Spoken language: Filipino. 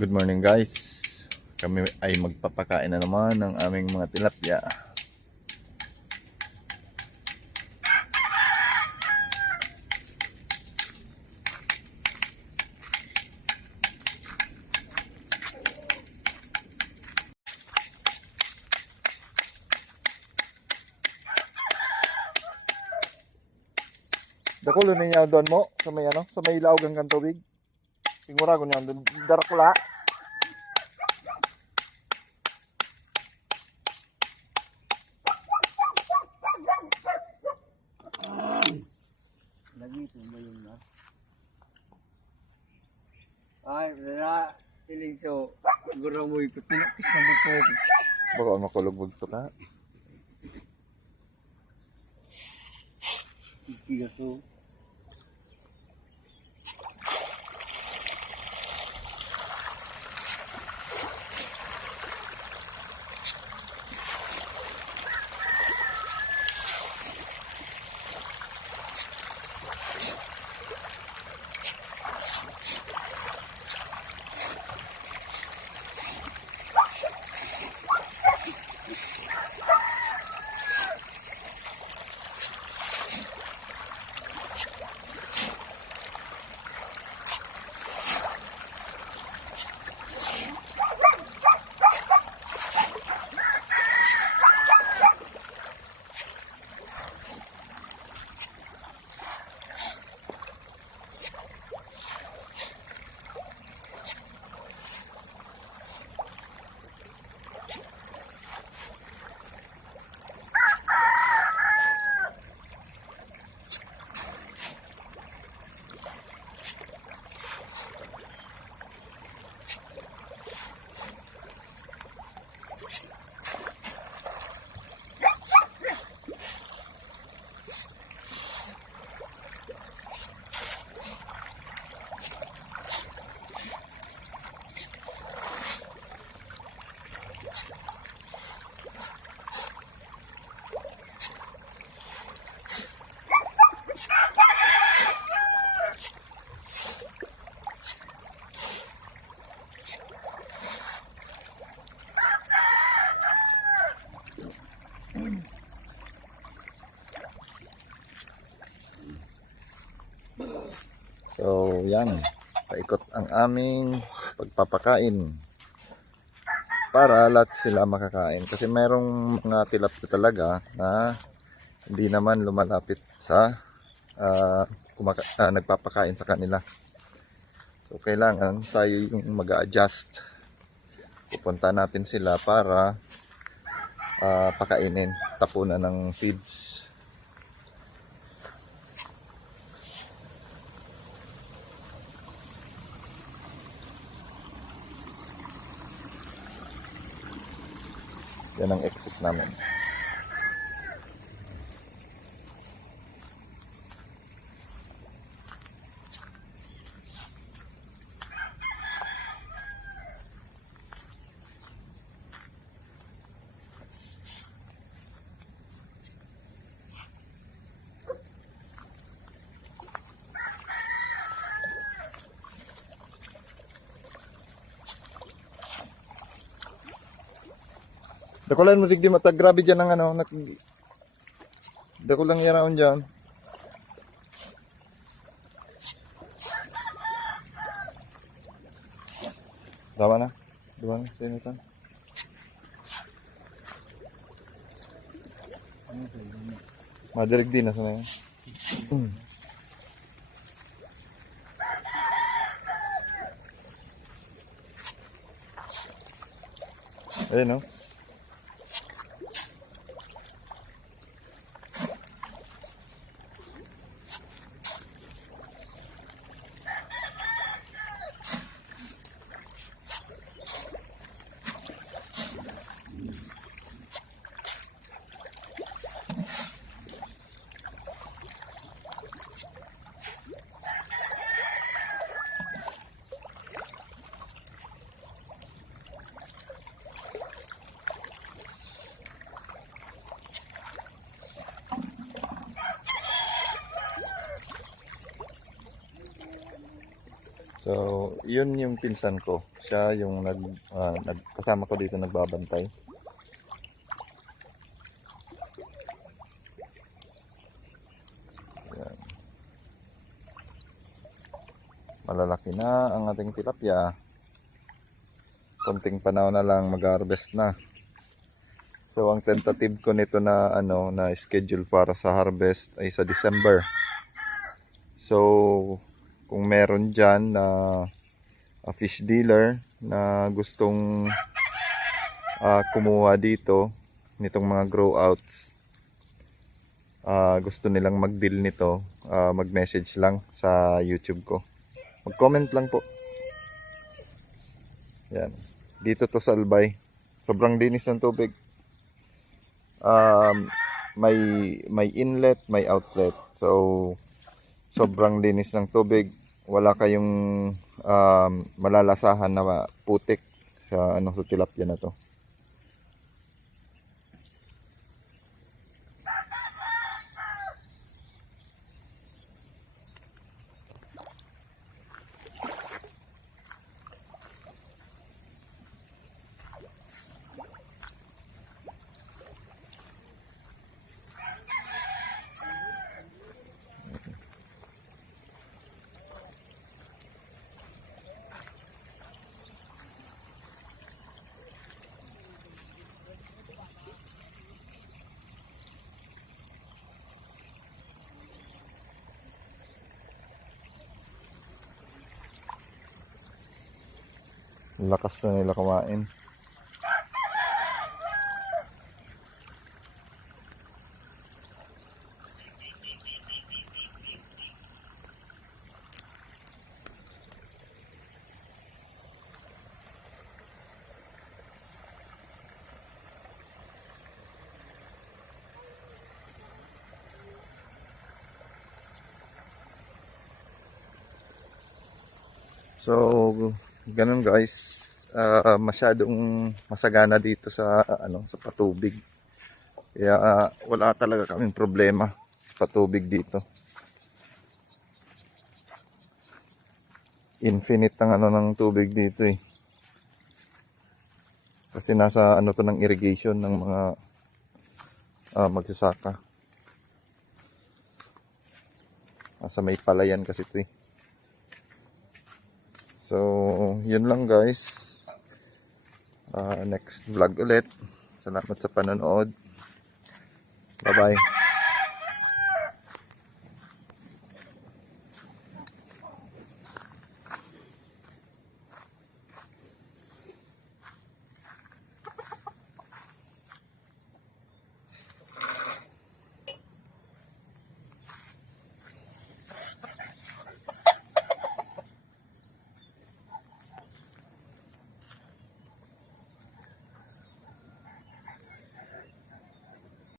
Good morning guys. Kami ay magpapakain na naman ng aming mga tilapia. Dakulo niya doon mo sa may sa may ilaog ang tubig. Tingura ko niyan doon darakula. Lagi ito mo yun na. Ay, wala. Siling so. Siguro mo ito. Pinakis na mo po. Baka makulog to ka. Ikiga to. So, yan. Paikot ang aming pagpapakain para lahat sila makakain. Kasi merong mga tilapia talaga na hindi naman lumalapit sa nagpapakain sa kanila. So, kailangan tayo yung mag-a-adjust. Pupunta natin sila para pakainin, tapunan ng feeds. Yan ang exit namin. Dakulan mo digdi mata, grabe dyan ang dakulang yaraon dyan. Dama na, sinitan. Madirig din na sa ngayon. Ayun no. So, yun yung pinsan ko. siya yung kasama ko dito nagbabantay. Ayan. Malalaki na ang ating tilapia. Konting panahon na lang mag-harvest na. So ang tentative ko nito na na schedule para sa harvest ay sa December. So kung meron diyan na fish dealer na gustong kumuha dito nitong mga grow outs, gusto nilang mag-deal nito, mag-message lang sa YouTube ko. Mag-comment lang po. Yan. Dito to sa Albay. Sobrang linis ng tubig. May inlet, may outlet. So sobrang linis ng tubig. Wala kayong malalasahan na putik sa sa tilapia na to. Lakas na nila kumain. So ganun guys. Masyadong masagana dito sa sa patubig. Kaya wala talaga kaming problema sa patubig dito. Infinite ang ng tubig dito eh. Kasi nasa to ng irrigation ng mga magsasaka. Nasa may palayan kasi ito eh. So yun lang guys. Next vlog ulit. Salamat sa panonood. Bye bye.